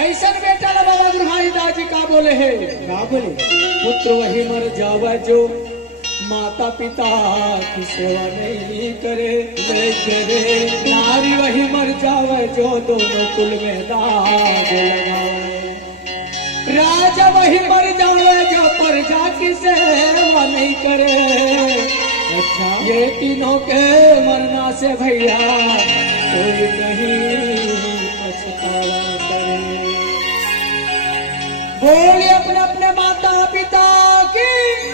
ऐसा बेटा ला बाबा गुरहाई दाजी का बोले है का बोले पुत्र वही मर जावा जो माता पिता की सेवा नहीं करे नारी वही मर जावे जो दोनों कुल में दाग लगावे राजा वही मर जावे जो प्रजा की सेवा नहीं करे। अच्छा ये तीनों के मरना से भैया कोई नहीं पछतावा करे। बोलिए अपने अपने माता पिता की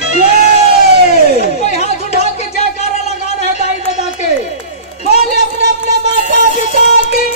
कोई हाथ उठा के जयकारा लगा रहे दाई दादा के। बोलिए अपने अपने माता पिता की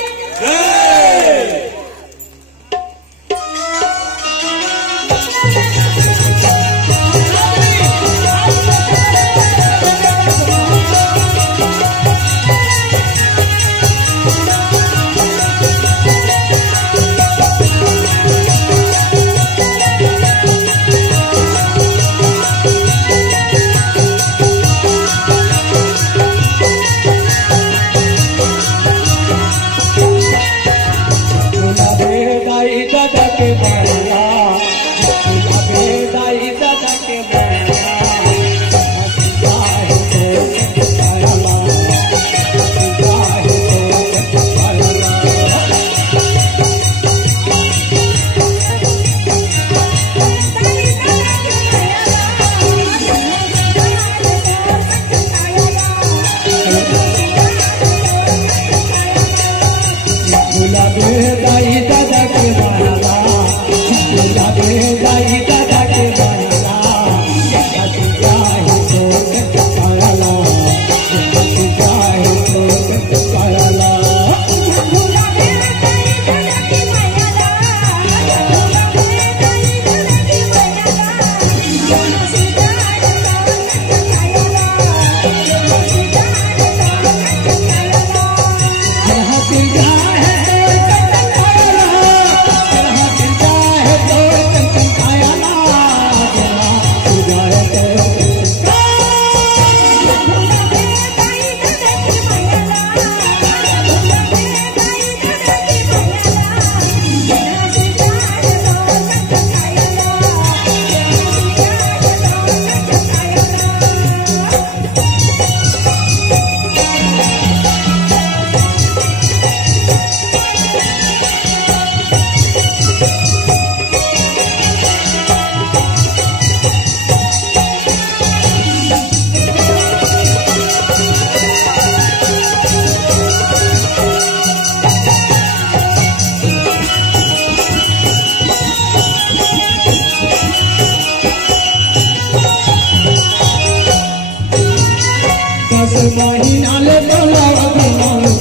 महीना ले बोला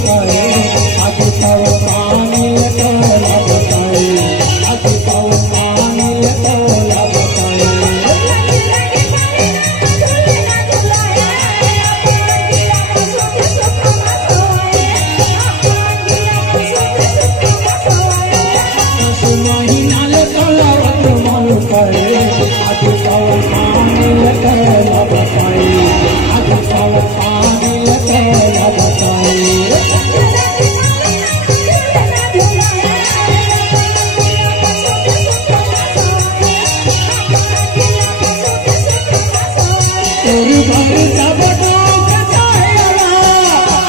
करे आगे तो पानी ले बोला बताए आगे तो पानी ले बोला बताए महीना ले बोला करे आगे तो पानी ले बोला बताए आगे तो पानी ले बोला बताए तेरी घर जब डूब जाएगा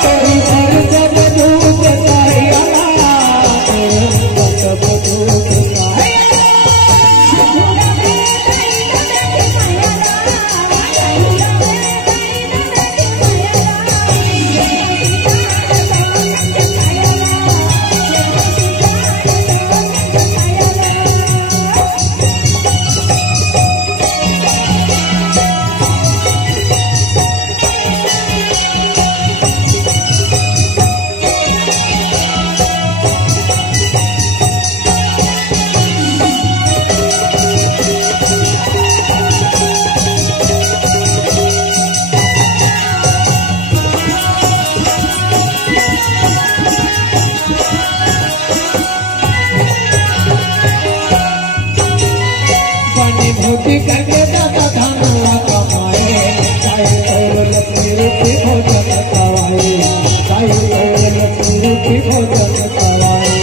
तेरी घर जब डूब जाएगा तेरी घर जब डूब भोगी करके दादा धनवा कमाए चाहे तो लक्ष्मी रूपी भोजन कराए चाहे तो लक्ष्मी रूपी भोजन कराए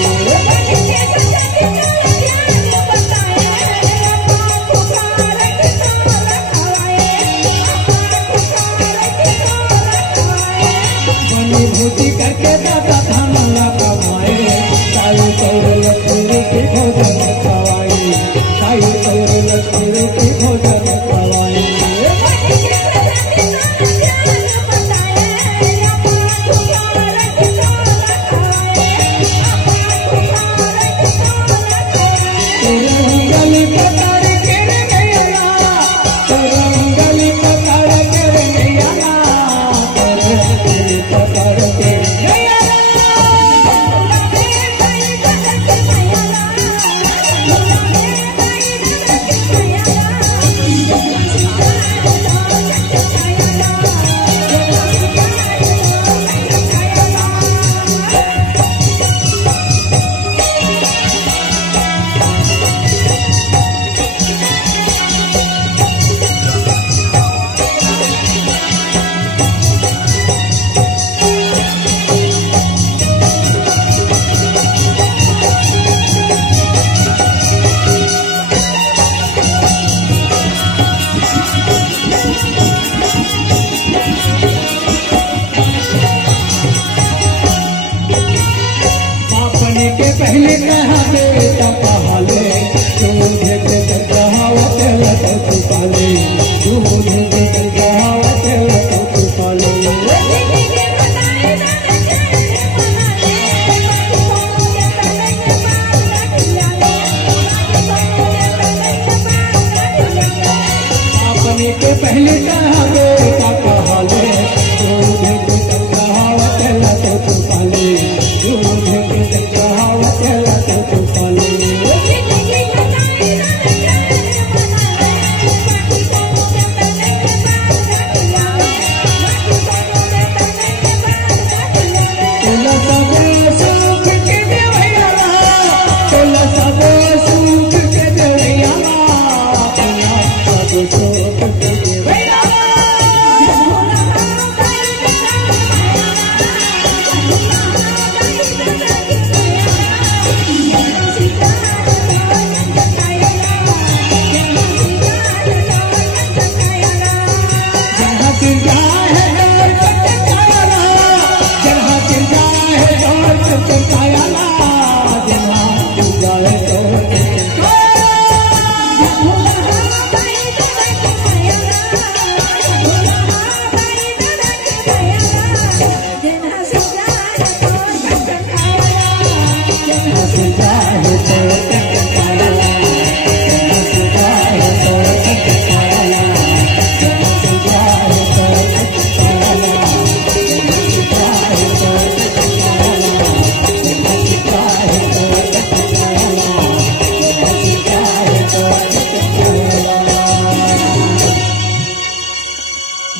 के पहले कहा बेटा पहाले दूध के कहावत लगा तू पाले दूध के कहावत लगा तू पाले के पहले कहा बेटा कहाले दूध के कहावत लगा तू पाले दूध के कहावत लगा तू पाले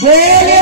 बोले